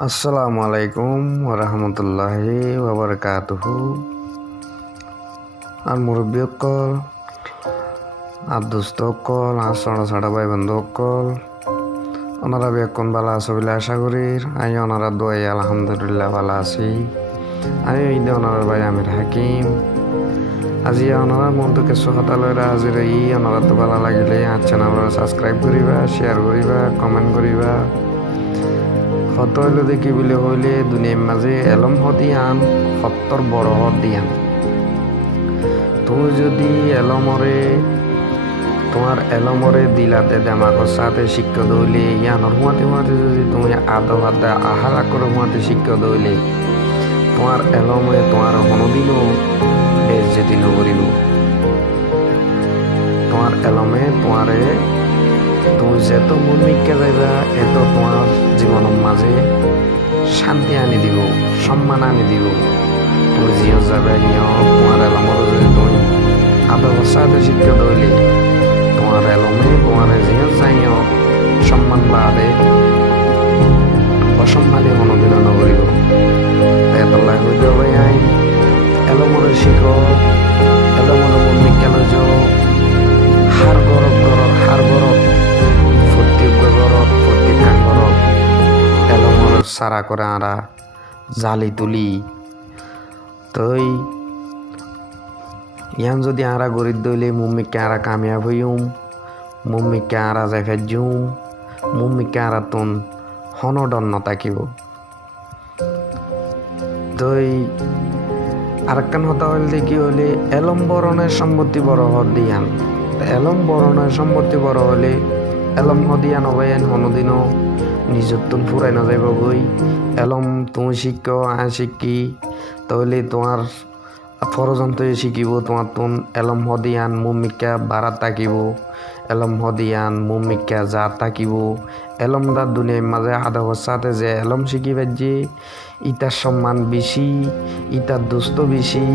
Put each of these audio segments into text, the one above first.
Assalamualaikum warahmatullahi wabarakatuh. Al murabbi kol, আদুস্ত কল আসনা ছাড়া ভাই বন্ধু কল ওনারা বেক্ষণ ভালো আছো বলে আশা করি। আমি ওনারা দোয়াই আলহামদুলিল্লাহ ভালো আছি। আমি এই দে ওনার ভাই আমির হাকিম। আজি ওনারা মনটো কিছু কথা লইরা হাজির হই। ওনারা তো ভালো লাগিলে চ্যানেল সাবস্ক্রাইব করিবা, শেয়ার করিবা, কমেন্ট করিবা। হত হইলে দেখি বলে হইলে দুনিয়ার মাঝে এলম হদিয়ান সত্তর বড় হদিয়ান। তুমি যদি তোমার এলমরে দিলাতে দেমাগর সাথে শিক্ষা দইলে ইয়ানোর হুমাতে যদি তুমি আদা আহারা করে হুমাতে শিক্ষা দইলে তোমার এলমে তোমার কোনোদিনও বেশ যেতে নকরিব। তোমার এলমে তুমি যেত মন মিক্কা যাইবা এত তোমার জীবনের মাঝে শান্তি আনি দিব, সম্মান আনি দিব। তুমি জিও যাবে তোমার এলমর যদি তুমি আদা সাথে শিক্ষা দইলে তোমার এলমে তোমার জিও যাইও সম্মান বাদে অসম্মানী কোনোদিনও নকরিব। এতলাই হইতে ভাই আই এলমরে শিখ, এলমরে মন মিক্কা লইজ হার গরব প্রত্যেক কাঙ্গরব এলমর সারা করে আরা জালি তুলি। তই ইয়ান যদি আরা গরিব দইলে মুম্মিকে আরা কামিয়াব হইম, মুম্মিকে আরা জায়গায় জুম, মুম্মিকে আরা তুন হনডন নতাকিব। তই আরেকখান কথা হইলে কি হইলে এলম বরণের সম্পত্তি বড় হদিয়ান। এলম বরণের সম্পত্তি বড় হলে এলম হদিয়ান হবাইন হনদিনও নিজের তুন ফুরাই না যাইব গই। এলম তুমি শিখ শিক্ষি তাহলে তোমার ফরজন্ত শিখিব তোমার তুন এলম হদিয়ান মুমিকা বারাত তাকিব, এলম হদিয়ান মুমিকা যা তাকিব। এলম দার দুনিয়ার মাঝে আধা বছাতে যে এলম শিখিবার যে ইটার সম্মান বেশি, ইটার দুস্থ বেশি,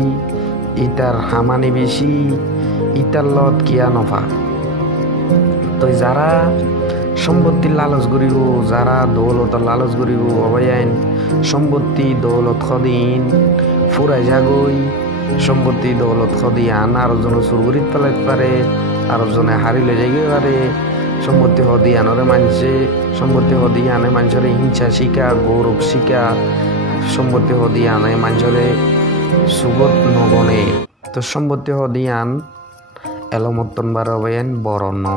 ইটার হামানি বেশি, ইটার লত কিয়া নফা। তো যারা সম্পত্তির লালচ করিব, যারা দৌলতর লালচ করিব অবাইন সম্পত্তি দৌলত সদিন ফুরাই যাগই। সম্পত্তি দৌলত সদিয়ান আরো জনে চুরগুরিত পেলাইতে পারে, আরো জনে হারিলে যাইতে পারে। সম্পত্তি সদিয়ানরে মানছে, সম্পত্তি সদিয়ানে মানুষরে হিংসা শিকা, গৌরব শিকা, সম্পত্তি সদিয়ানে মানুষরে সুগত নগনে। তো সম্পত্তি সদিয়ান এলমতন বার অবাইন বড় ন।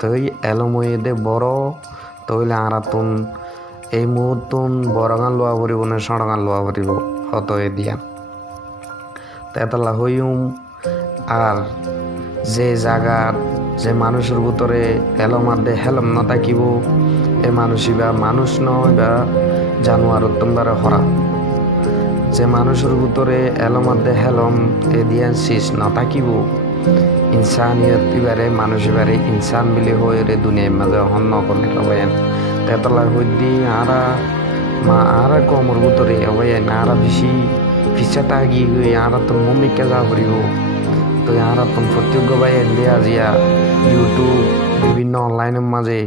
তই এলময়ে বড় তইলে আরাতুন এই মুহূর্তুন বড় গান লোয়া পড়িব না সড় গান লোয়া পড়িব হতয়ে দিয়া তেতলা হইম। আর যে জায়গাত যে মানুষের ভিতরে এলমার হেলম না থাকিব এ মানুষই বা মানুষ নয় বা জানোয়ার উত্তমবারে হরা। যে মানুষের ভিতরে এলমার হেলম এ দিয়া শেষ না থাকিব ইনসানিয়ত এবারে মানুষ এবারে ইনসান বিলি হয়ে রে দুনিয়ার মাঝে হন্য করে লবাইন। তেতলা হইদি আরা কমর ভিতরে অবাইন আরা বেশি পিছাটা গিয়ে গিয়ে আরা তো মমিকা যা করিব। তো আরা তো প্রত্যেক বাইন দেয়া জিয়া ইউটিউব বিভিন্ন অনলাইনের মাঝে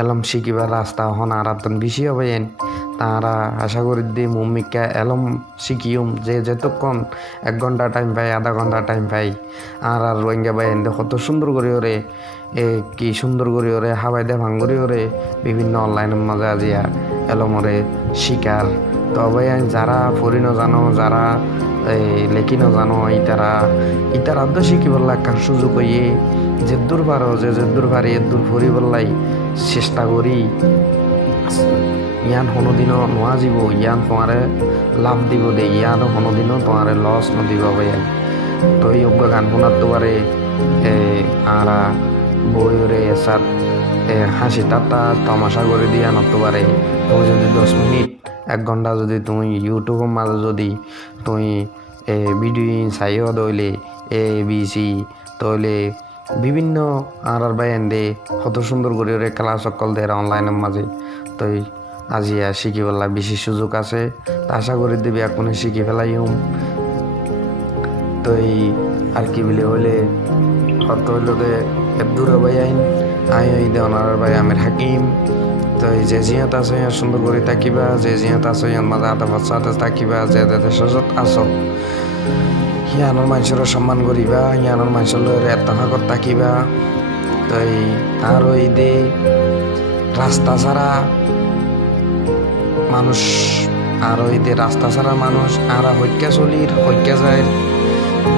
এলম শিখিবার রাস্তা হন আরা তো বেশি হবাইন। তারা আশা করি দিয়ে মমিকা এলম শিখিম যে যতক্ষণ 1 ঘন্টা টাইম পাই, আধা ঘন্টা টাইম পাই আর রোহিঙ্গা বাইন কত সুন্দর করে ওরে কি সুন্দর করে ওরে হাবাই দে ভাঙ্গুরি ওরে বিভিন্ন অনলাইনের মাঝে আজিয়া এলমরে শিকার। তবে যারা পড়ি ন জানো, যারা লেখি ন জানো ইতারা আদ্য শিখিবার লাগার সুযোগ হইয়ে যে দূর পারো যে দূর পারি এ দূর ফরি বললাই চেষ্টা করি। ইয়ান কোনোদিনও নোয়া যাব, ইয়ান তোমারে লাভ দিব দে, ইয়ান কোনোদিনও তোমারে লস নদিব ভাইয়া। তো এই অজ্ঞ গান শোনাতে পারে আরা বইরে এসাত হাসি ঠাট্টা তামাশা করে দিয়া নতে পারে। তুমি যদি 10 মিনিট 1 ঘন্টা যদি তুমি ইউটিউবের মাঝে যদি তুমি ভিডিও চাইও দইলে ABC তইলে বিভিন্ন আর বাইন দে কত সুন্দর করে ক্লাস সকল দেয় অনলাইনের মাঝে। তো আজিয়া শিখি পেলা বেশি সুযোগ আছে, তা আশা করি দিবি এখন শিখি ফেলাইম। তো আর কি বলে হইলে কত হইল দে দূরে ভাই আইন আই দে ওনার ভাই আমির হাকিম। তো এই যে জিয়াত আছে ইয়ার সুন্দর করে তাকিবা, যে জিয়াত আছে ইয়ার মাঝে আধা বছর তাকিবা, যে সজত আছো হিয়ানোর মানুষের সম্মান করিবা, হিয়ানোর মানুষের এত্তাফাকত তাকিবা। তো এই আর ওই দে রাস্তা ছাড়া মানুষ, আর ওই দে রাস্তা ছাড়া মানুষ আর হইকা চলির হইকা যায়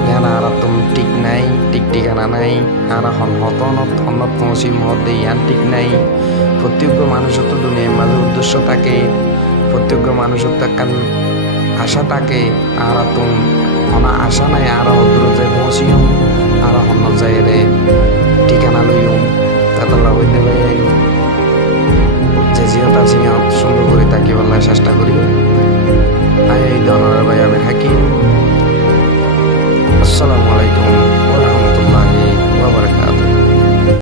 জ্ঞান আর তুম ঠিক নাই, ঠিক ঠিকানা নাই, আর হতনত হনত পৌঁছি মহৎ দে ইয়ান ঠিক নাই। প্রত্যেক মানুষের তো দুনিয়ার মাঝে উদ্দেশ্য থাকে, প্রত্যেক মানুষের তো একখান আশা থাকে, আর তুম অনা আশা নাই আর দূর যায় পৌঁছিও, আর হন্য যায় রে ঠিকানা লইও তাতলা হইতে পারি যে জিয়ত আছে সিয়ত সুন্দর করে তাকি বলার চেষ্টা করি। আই এই ধরনের ভাই আমি হাকিম। আসসালামু আলাইকুম।